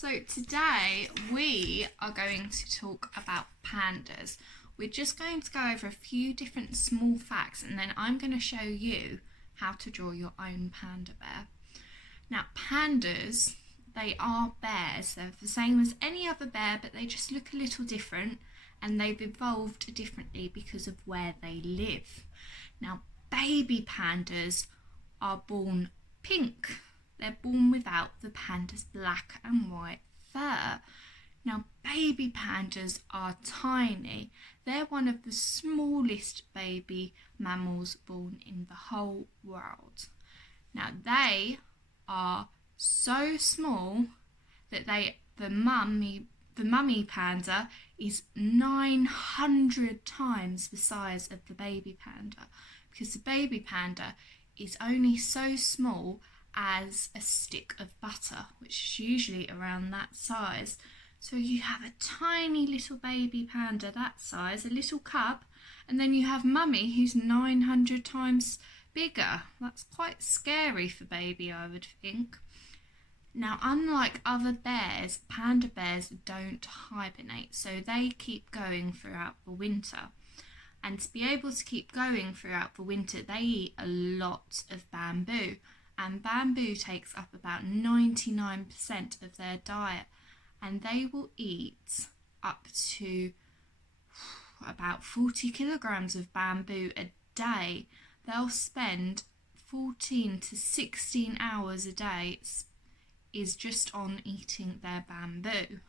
So today we are going to talk about pandas. We're just going to go over a few different small facts and then I'm going to show you how to draw your own panda bear. Now pandas, they are bears. They're the same as any other bear, but they just look a little different and they've evolved differently because of where they live. Now baby pandas are born pink. They're born without the panda's black and white fur. Now, baby pandas are tiny. They're one of the smallest baby mammals born in the whole world. Now, they are so small that the mummy panda is 900 times the size of the baby panda, because the baby panda is only so small as a stick of butter, which is usually around that size. So you have a tiny little baby panda that size, a little cub, and then you have mummy who's 900 times bigger. That's quite scary for baby, I would think. Now, unlike other bears, panda bears don't hibernate, so they keep going throughout the winter. And to be able to keep going throughout the winter, they eat a lot of bamboo. And bamboo takes up about 99% of their diet, and they will eat up to about 40 kilograms of bamboo a day. They'll spend 14 to 16 hours a day is just on eating their bamboo.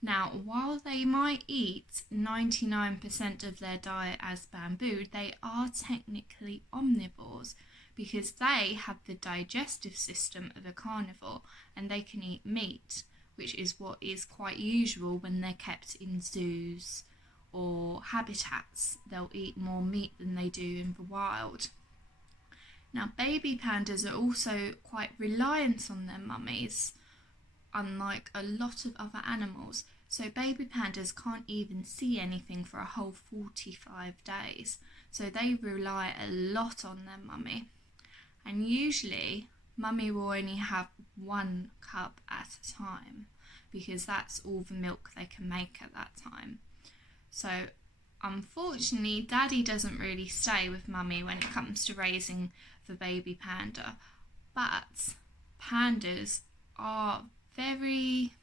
Now, while they might eat 99% of their diet as bamboo, they are technically omnivores, because they have the digestive system of a carnivore and they can eat meat, which is what is quite usual when they're kept in zoos or habitats. They'll eat more meat than they do in the wild. Now, baby pandas are also quite reliant on their mummies, unlike a lot of other animals. So baby pandas can't even see anything for a whole 45 days. So they rely a lot on their mummy. And usually, mummy will only have one cub at a time, because that's all the milk they can make at that time. So, unfortunately, daddy doesn't really stay with mummy when it comes to raising the baby panda. But pandas are very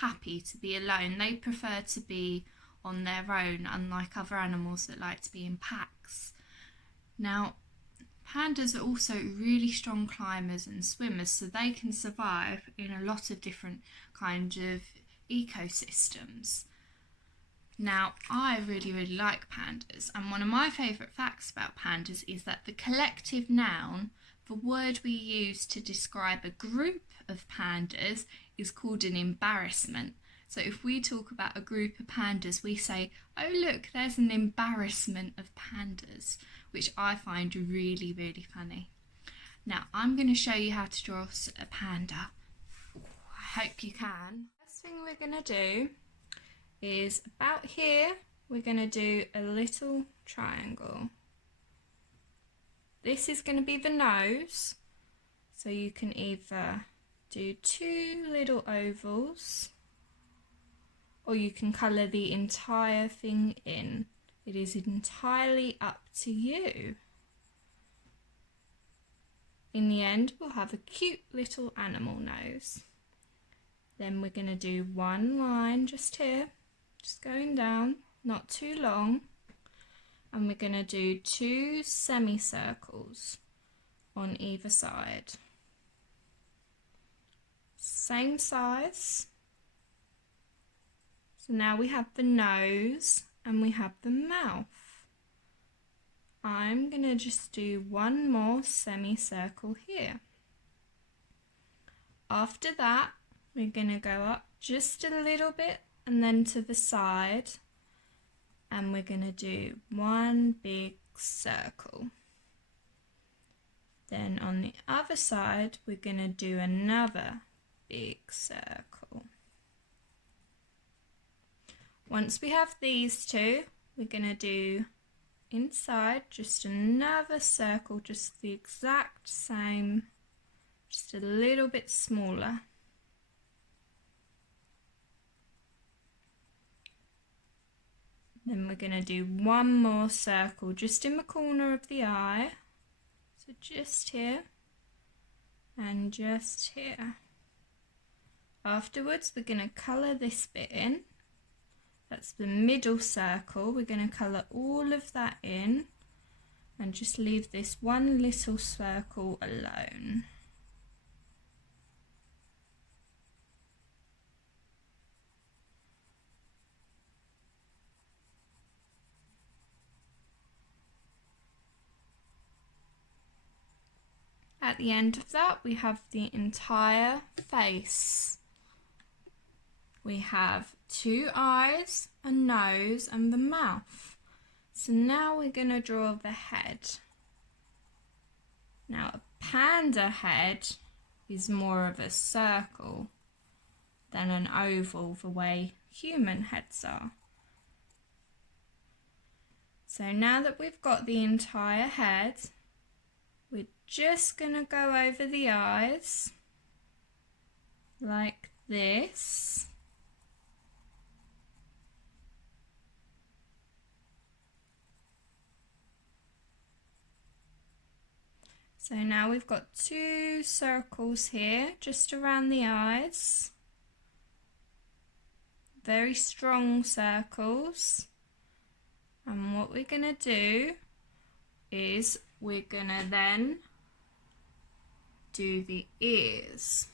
happy to be alone. They prefer to be on their own, unlike other animals that like to be in packs. Now, pandas are also really strong climbers and swimmers, so they can survive in a lot of different kinds of ecosystems. Now, I really like pandas, and one of my favourite facts about pandas is that the collective noun, the word we use to describe a group of pandas, is called an embarrassment. So if we talk about a group of pandas, we say, oh look, there's an embarrassment of pandas, which I find really, really funny. Now, I'm going to show you how to draw a panda. I hope you can. First thing we're going to do is about here, we're going to do a little triangle. This is going to be the nose, so you can either do two little ovals, or you can colour the entire thing in. It is entirely up to you. In the end, we'll have a cute little animal nose. Then we're going to do one line just here, just going down, not too long. And we're going to do two semicircles on either side. Same size. So now we have the nose and we have the mouth. I'm going to just do one more semicircle here. After that, we're going to go up just a little bit and then to the side, and we're going to do one big circle. Then on the other side, we're going to do another big circle. Once we have these two, we're going to do inside just another circle, just the exact same, just a little bit smaller. Then we're going to do one more circle just in the corner of the eye. So just here and just here. Afterwards, we're going to colour this bit in. That's the middle circle. We're going to colour all of that in and just leave this one little circle alone. At the end of that, we have the entire face. We have 2 eyes, a nose and the mouth. So now we're going to draw the head. Now a panda head is more of a circle than an oval the way human heads are. So now that we've got the entire head, we're just going to go over the eyes like this. So now we've got 2 circles here just around the eyes. Very strong circles. And what we're going to do is we're going to then do the ears,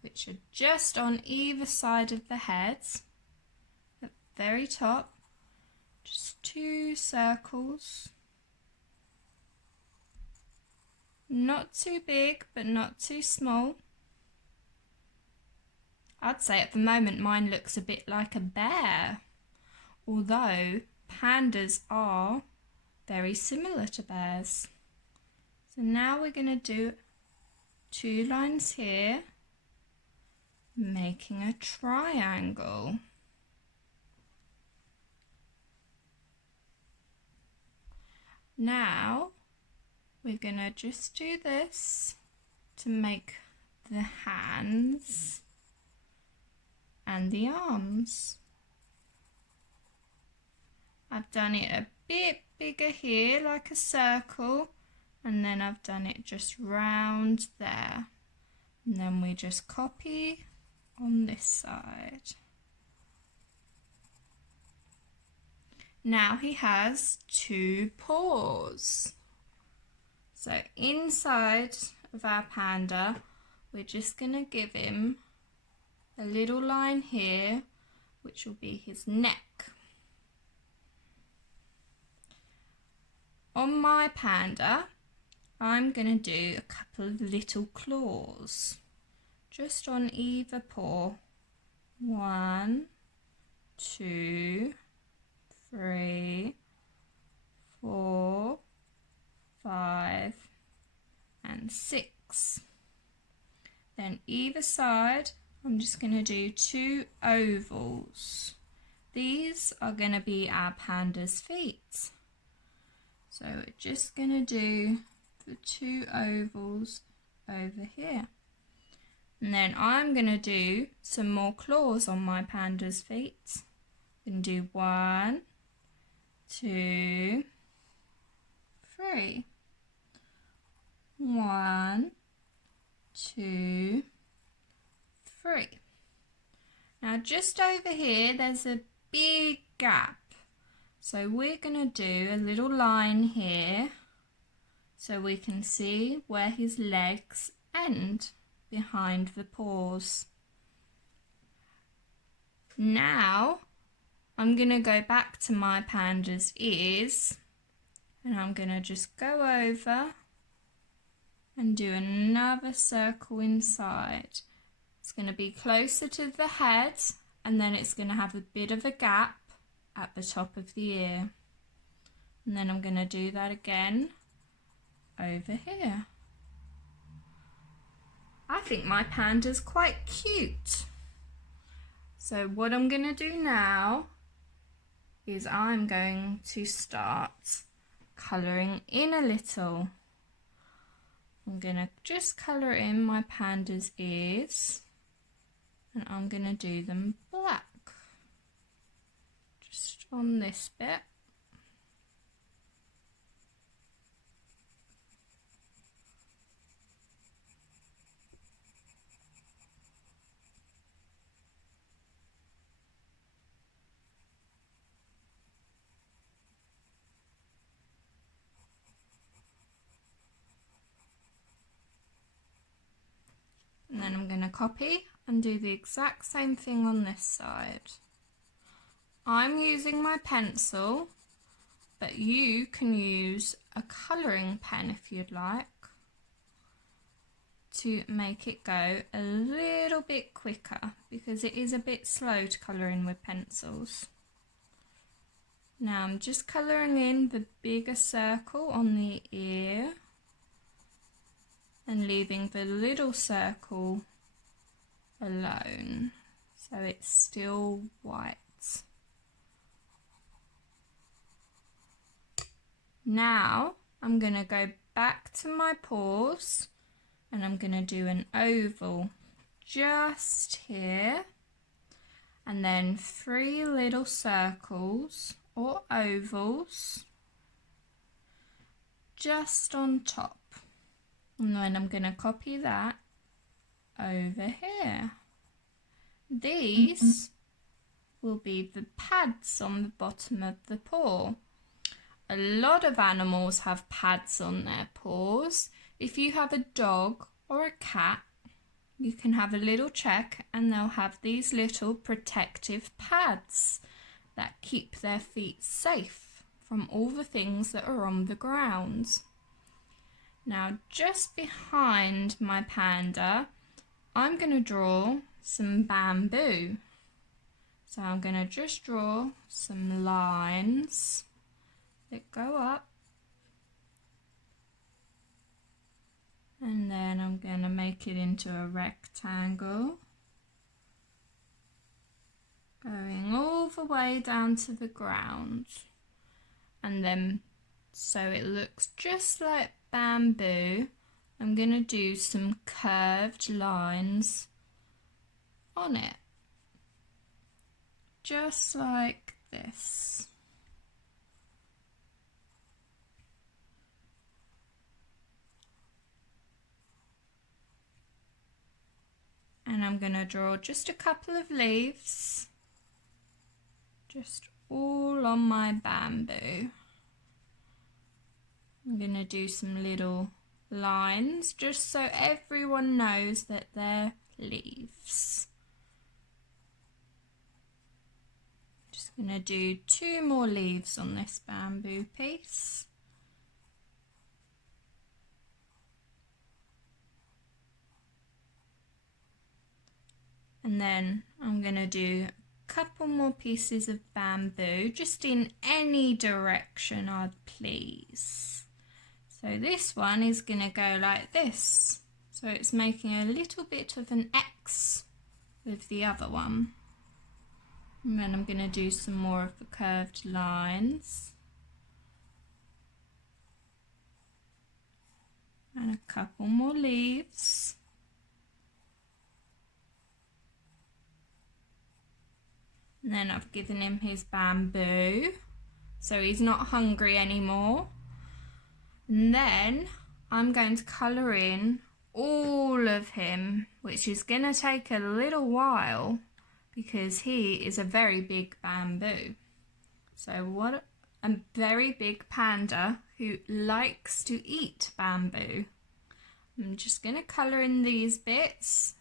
which are just on either side of the head, at the very top, just 2 circles, not too big but not too small. I'd say at the moment mine looks a bit like a bear, although pandas are very similar to bears. So now we're going to do 2 lines here, making a triangle. Now we're going to just do this to make the hands and the arms. I've done it a bit bigger here, like a circle, and then I've done it just round there. And then we just copy on this side. Now he has 2 paws. So inside of our panda, we're just going to give him a little line here, which will be his neck. On my panda, I'm going to do a couple of little claws, just on either paw. 1, 2, 3, 4, 5, and 6. Then either side, I'm just going to do 2 ovals. These are going to be our panda's feet. So we're just going to do the 2 ovals over here. And then I'm going to do some more claws on my panda's feet. I'm going to do 1, 2, 3. 1, 2, 3. Now just over here there's a big gap. So we're going to do a little line here so we can see where his legs end behind the paws. Now I'm going to go back to my panda's ears and I'm going to just go over and do another circle inside. It's going to be closer to the head and then it's going to have a bit of a gap at the top of the ear. And then I'm going to do that again over here. I think my panda's quite cute. So what I'm going to do now is I'm going to start colouring in a little. I'm going to just colour in my panda's ears and I'm going to do them black. Just just on this bit. And then I'm going to copy and do the exact same thing on this side. I'm using my pencil, but you can use a colouring pen if you'd like to make it go a little bit quicker, because it is a bit slow to colour in with pencils. Now I'm just colouring in the bigger circle on the ear and leaving the little circle alone, so it's still white. Now I'm going to go back to my paws and I'm going to do an oval just here, and then 3 little circles or ovals just on top. And then I'm going to copy that over here. These will be the pads on the bottom of the paw. A lot of animals have pads on their paws. If you have a dog or a cat, you can have a little check and they'll have these little protective pads that keep their feet safe from all the things that are on the ground. Now, just behind my panda, I'm going to draw some bamboo. So I'm going to just draw some lines that go up, and then I'm going to make it into a rectangle going all the way down to the ground, and then so it looks just like bamboo, I'm going to do some curved lines on it, just like this. And I'm going to draw just a couple of leaves, just all on my bamboo. I'm going to do some little lines just so everyone knows that they're leaves. Just going to do 2 more leaves on this bamboo piece. And then I'm going to do a couple more pieces of bamboo, just in any direction I'd please. So this one is going to go like this. So it's making a little bit of an X with the other one. And then I'm going to do some more of the curved lines. And a couple more leaves. And then I've given him his bamboo, so he's not hungry anymore. And then I'm going to colour in all of him, which is going to take a little while because he is a very big bamboo. So what a very big panda who likes to eat bamboo. I'm just going to colour in these bits,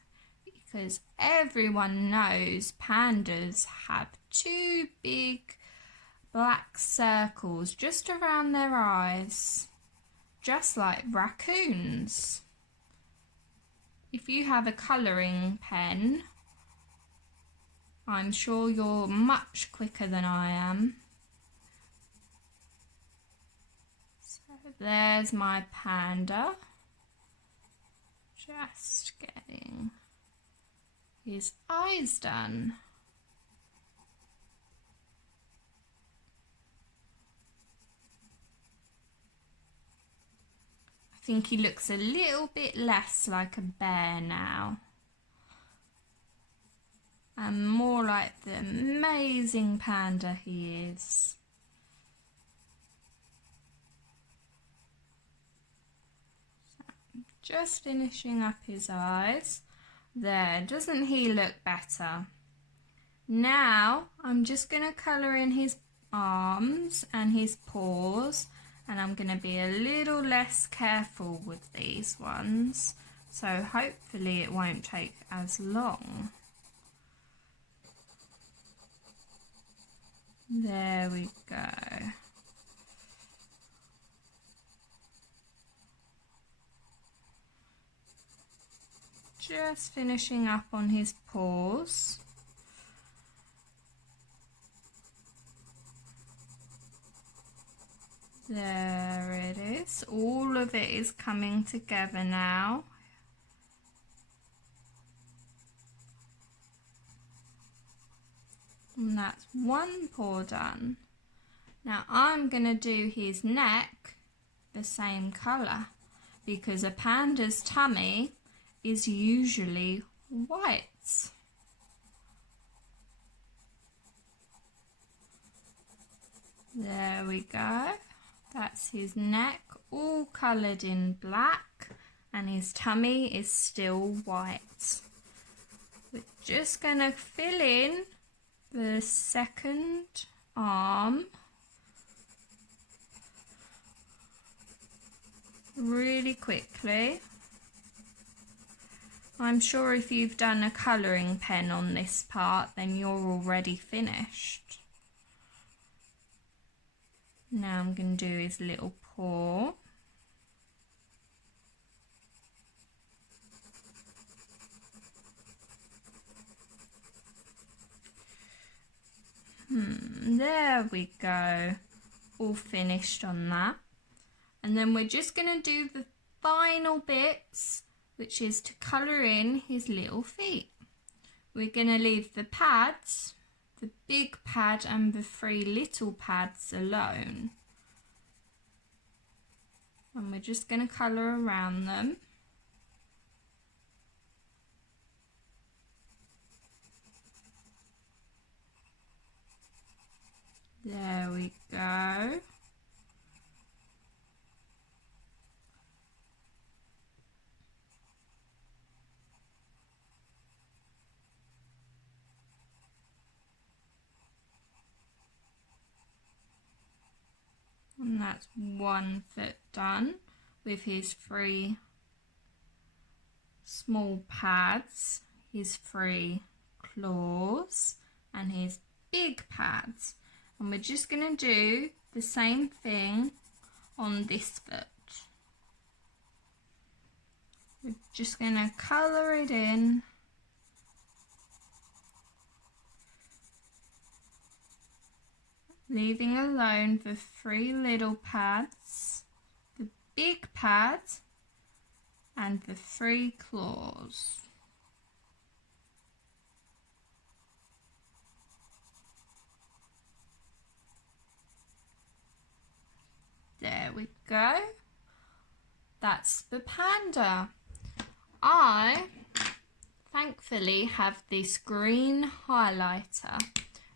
because everyone knows pandas have 2 big black circles just around their eyes, just like raccoons. If you have a colouring pen, I'm sure you're much quicker than I am. So there's my panda, just getting his eyes done. I think he looks a little bit less like a bear now. and more like the amazing panda he is. Just finishing up his eyes. There, doesn't he look better? Now I'm just going to colour in his arms and his paws, and I'm going to be a little less careful with these ones, so hopefully it won't take as long. There we go. Just finishing up on his paws. There it is. All of it is coming together now. And that's one paw done. Now I'm going to do his neck the same colour, because a panda's tummy is usually white. There we go. That's his neck, all coloured in black, and his tummy is still white. We're just going to fill in the second arm really quickly. I'm sure if you've done a colouring pen on this part, then you're already finished. Now I'm going to do his little paw. There we go. All finished on that. And then we're just going to do the final bits, which is to colour in his little feet. We're going to leave the pads, the big pad and the 3 little pads alone. And we're just going to colour around them. There we go. And that's one foot done with his 3 small pads, his 3 claws and his big pads. And we're just going to do the same thing on this foot. We're just going to colour it in. Leaving alone the 3 little pads, the big pad and the 3 claws. There we go. That's the panda. I thankfully have this green highlighter.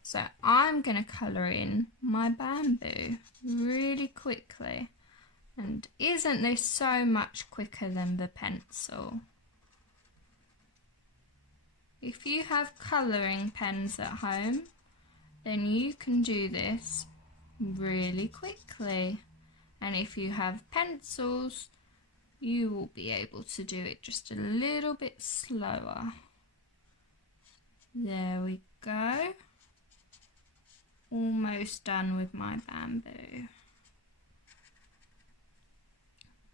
So I'm going to colour in my bamboo really quickly. And isn't this so much quicker than the pencil? If you have colouring pens at home, then you can do this really quickly. And if you have pencils, you will be able to do it just a little bit slower. There we go. Almost done with my bamboo.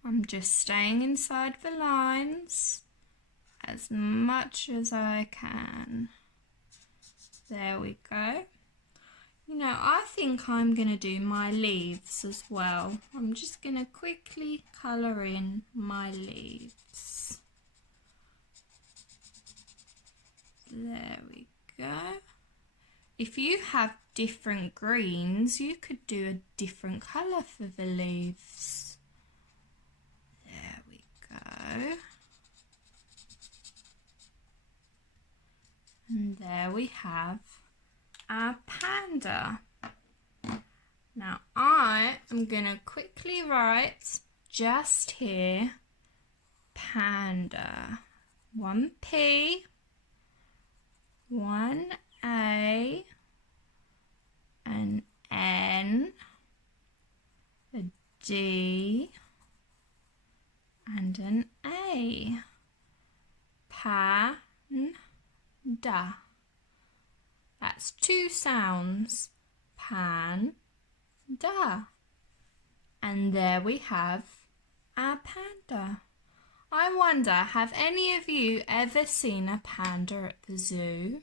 I'm just staying inside the lines as much as I can. There we go. You know, I think I'm going to do my leaves as well. I'm just going to quickly colour in my leaves. There we go. If you have different greens, you could do a different colour for the leaves. There we go. And there we have our panda. Now I am going to quickly write just here, panda. 1 P, 1 A, an N, a D, and an A. Panda. That's 2 sounds. Panda. And there we have our panda. I wonder, have any of you ever seen a panda at the zoo?